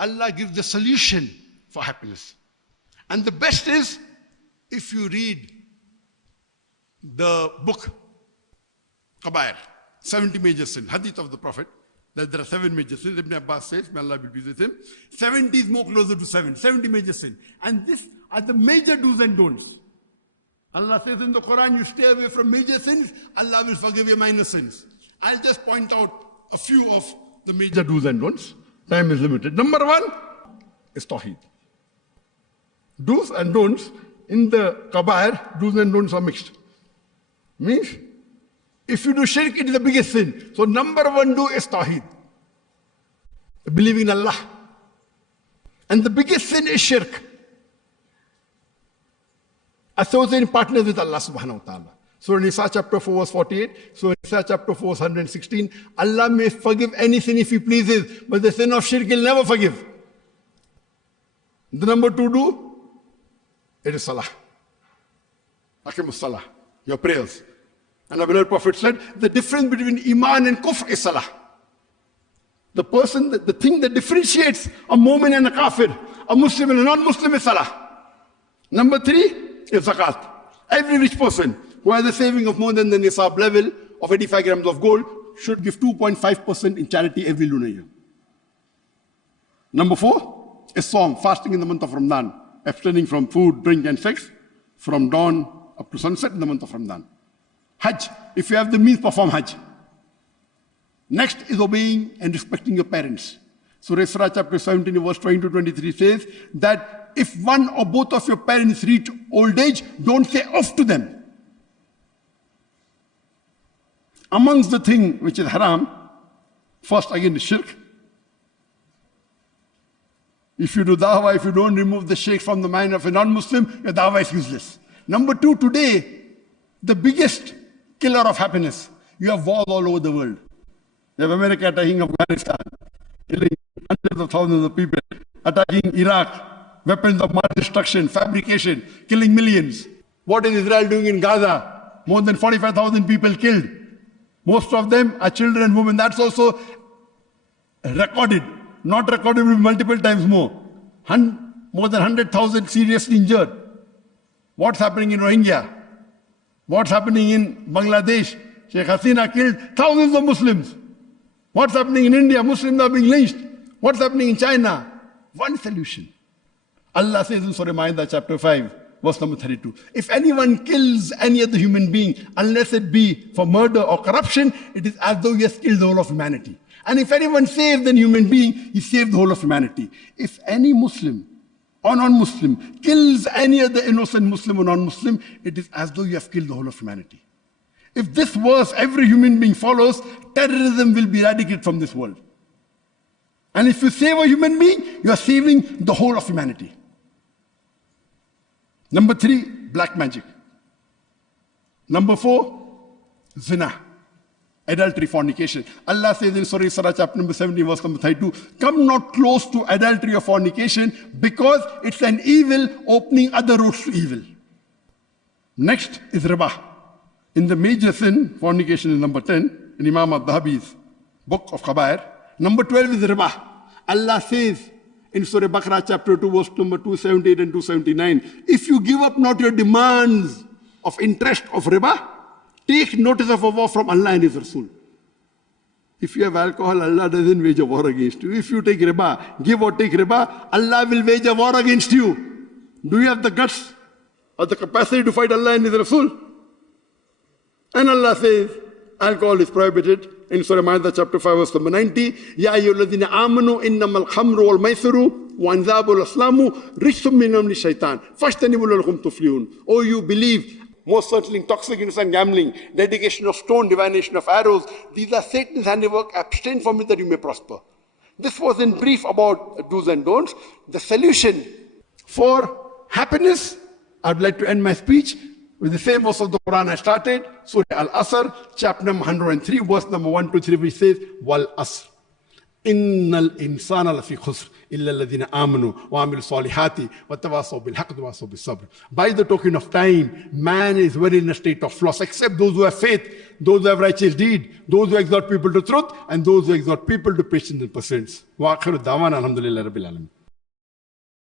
Allah gives the solution for happiness. And the best is, if you read the book, Kabair, 70 major sins, hadith of the Prophet, that there are 7 major sins. Ibn Abbas says, may Allah be pleased with him, 70 is more closer to 7, 70 major sins. And these are the major do's and don'ts. Allah says in the Quran, you stay away from major sins, Allah will forgive your minor sins. I'll just point out a few of the major do's and don'ts. Time is limited. Number 1 is Tawheed. Do's and don'ts in the Kabair, do's and don'ts are mixed. Means, if you do shirk, it is the biggest sin. So number 1 do is Tawheed. Believing in Allah. And the biggest sin is shirk. Associating partners with Allah subhanahu wa ta'ala. Surah Nisa chapter 4 verse 48, Surah Nisa chapter 4 verse 116. Allah may forgive any sin if He pleases, but the sin of shirk He'll never forgive. The number 2 do, it is salah. Aqimus salah, your prayers. And our beloved Prophet said, the difference between iman and kufr is salah. The thing that differentiates a mu'min and a kafir, a Muslim and a non-Muslim is salah. Number 3 is zakat. Every rich person who has a saving of more than the nisab level of 85 grams of gold should give 2.5% in charity every lunar year. Number 4 is Sawm, fasting in the month of Ramadan, abstaining from food, drink and sex from dawn up to sunset in the month of Ramadan. Hajj, if you have the means, perform Hajj. Next is obeying and respecting your parents. Surah Isra chapter 17 verse 20 to 23 says that if one or both of your parents reach old age, don't say off to them. Amongst the thing which is haram, first again is shirk. If you do dawah, if you don't remove the shirk from the mind of a non-Muslim, your dawah is useless. Number 2, today, the biggest killer of happiness, you have wars all over the world. You have America attacking Afghanistan, killing hundreds of thousands of people, attacking Iraq, weapons of mass destruction, fabrication, killing millions. What is Israel doing in Gaza? More than 45,000 people killed. Most of them are children and women. That's also recorded. Not recorded multiple times more. More than 100,000 seriously injured. What's happening in Rohingya? What's happening in Bangladesh? Sheikh Hasina killed thousands of Muslims. What's happening in India? Muslims are being lynched. What's happening in China? One solution. Allah says in Surah Ma'idah chapter 5, verse number 32, if anyone kills any other human being, unless it be for murder or corruption, it is as though he has killed the whole of humanity. And if anyone saves a human being, he saved the whole of humanity. If any Muslim or non-Muslim kills any other innocent Muslim or non-Muslim, it is as though you have killed the whole of humanity. If this verse every human being follows, terrorism will be eradicated from this world. And if you save a human being, you are saving the whole of humanity. Number 3, black magic. Number 4, zina, adultery, fornication. Allah says in Surah Isra chapter number 17 verse number 32, come not close to adultery or fornication because it's an evil opening other roads to evil. Next is riba. In the major sin, fornication is number 10 in Imam al-Dhahabi's book of Kabair. Number 12 is riba. Allah says in Surah Baqarah chapter 2 verse number 278 and 279, if you give up not your demands of interest of riba, take notice of a war from Allah and His Rasul. If you have alcohol, Allah doesn't wage a war against you. If you take riba, give or take riba, Allah will wage a war against you. Do you have the guts or the capacity to fight Allah and His Rasul? And Allah says, alcohol is prohibited in Surah Ma'idah chapter 5 verse number 90. Ya ayyuhalladhina amanu innamal khamru wal maisiru wa anzabu wal aslamu rijsum min amali shaitan fajtanibu la'allakum tuflihun. Oh, you believe, most certainly intoxicants and gambling, dedication of stone, divination of arrows, these are Satan's handiwork. Abstain from it that you may prosper. This was in brief about do's and don'ts. The solution for happiness, I'd like to end my speech with the same verse of the Quran I started, Surah Al-Asr, chapter number 103, verse number 1 to 3, which says, Wal Asr. Innal insana lafi khusr illa alladhina amanu wa amilu salihati wa tawasaw bil haqq wa tawasaw bis sabr. By the token of time, man is very in a state of loss, except those who have faith, those who have righteous deed, those who exhort people to truth, and those who exhort people to patience and perseverance. Wa akhiru da'wana alhamdulillahi rabbil alamin.